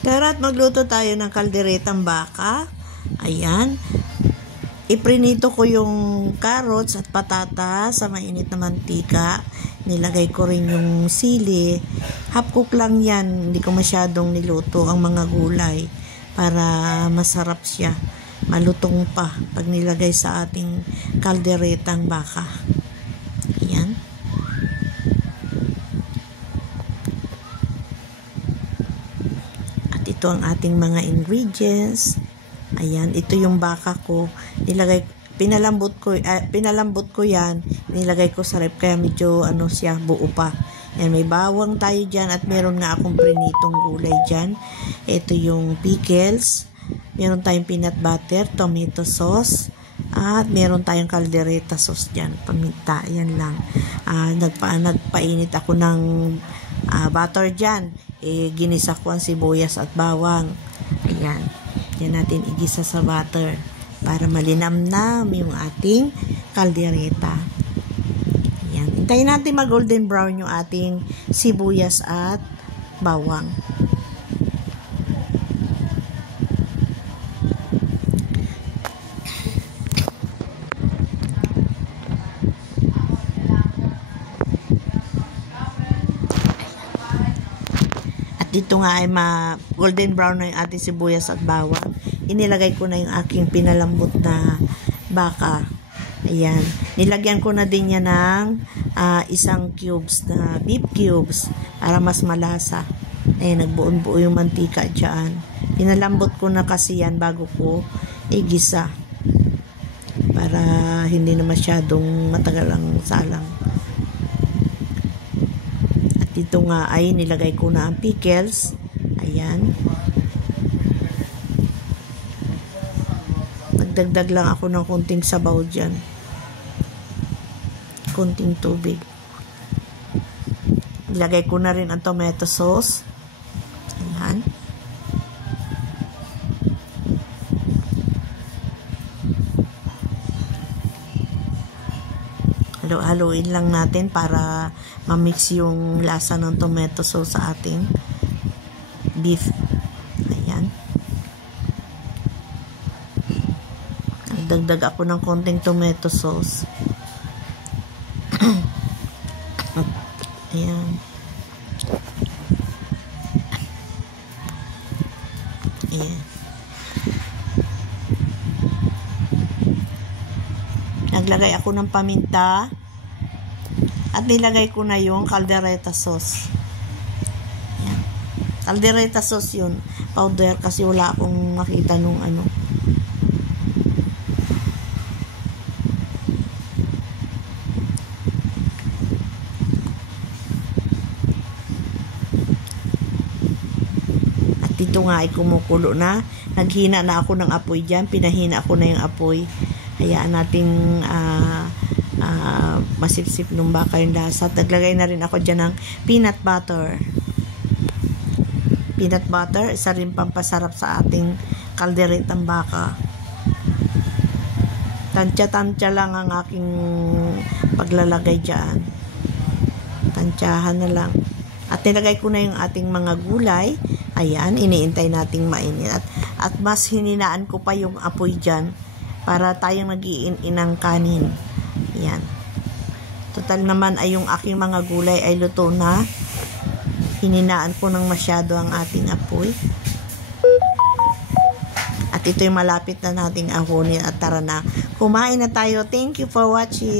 Tara at magluto tayo ng kalderetang baka. Ayan. Iprinito ko yung carrots at patatas sa mainit na mantika. Nilagay ko rin yung sili. Half cook lang yan. Hindi ko masyadong niluto ang mga gulay para masarap siya. Malutong pa pag nilagay sa ating kalderetang baka. Ayan. Ito ang ating mga ingredients. Ayan, ito yung baka ko. Pinalambot ko yan. Nilagay ko sa ref kaya medyo siya, buo pa. Ayan, may bawang tayo dyan at meron nga akong prinitong gulay dyan. Ito yung pickles. Meron tayong peanut butter, tomato sauce. At meron tayong caldereta sauce dyan. Paminta, yan lang. Nagpainit ako ng butter dyan. Ginisa ko ang sibuyas at bawang. Ayan. Yan natin igisa sa butter para malinamnam yung ating kaldereta. Ayan. Hintayin natin mag-golden brown yung ating sibuyas at bawang. Dito nga ay golden brown na yung ating sibuyas at bawang. Inilagay ko na yung aking pinalambot na baka. Ayan. Nilagyan ko na din yan ng isang cubes na beef cubes para mas malasa. Ayan, nagbuon-buo yung mantika dyan. Pinalambot ko na kasi yan bago ko igisa. Para hindi na masyadong matagal ang salang. Dito nga ay nilagay ko na ang pickles. Ayan. Nagdagdag lang ako ng konting sabaw dyan. Konting tubig. Nilagay ko na rin ang tomato sauce. Ayan. Halo-haloin lang natin para ma-mix yung lasa ng tomato sauce sa ating beef. Ayan. Nagdagdag ako ng konting tomato sauce. Ayan. Ayan. Naglagay ako ng paminta. At nilagay ko na yung caldereta sauce. Ayan. Caldereta sauce yun. Powder kasi wala akong makita nung At dito nga ay kumukulo na. Naghina na ako ng apoy dyan. Pinahina ko na yung apoy. Hayaan nating masipsip nung baka yung lasa. At naglagay na rin ako dyan ng peanut butter. Peanut butter, isa rin pampasarap sa ating kalderetang baka. Tansya-tansya lang ang aking paglalagay dyan. Tansyahan na lang. At nilagay ko na yung ating mga gulay. Ayan, iniintay nating mainit. At mas hininaan ko pa yung apoy dyan para tayong nag-iin-inang kanin. Ayan. Total naman ay yung aking mga gulay ay luto na. Hininaan ko ng masyado ang ating apoy. At ito'y malapit na nating ahonin at tara na. Kumain na tayo. Thank you for watching.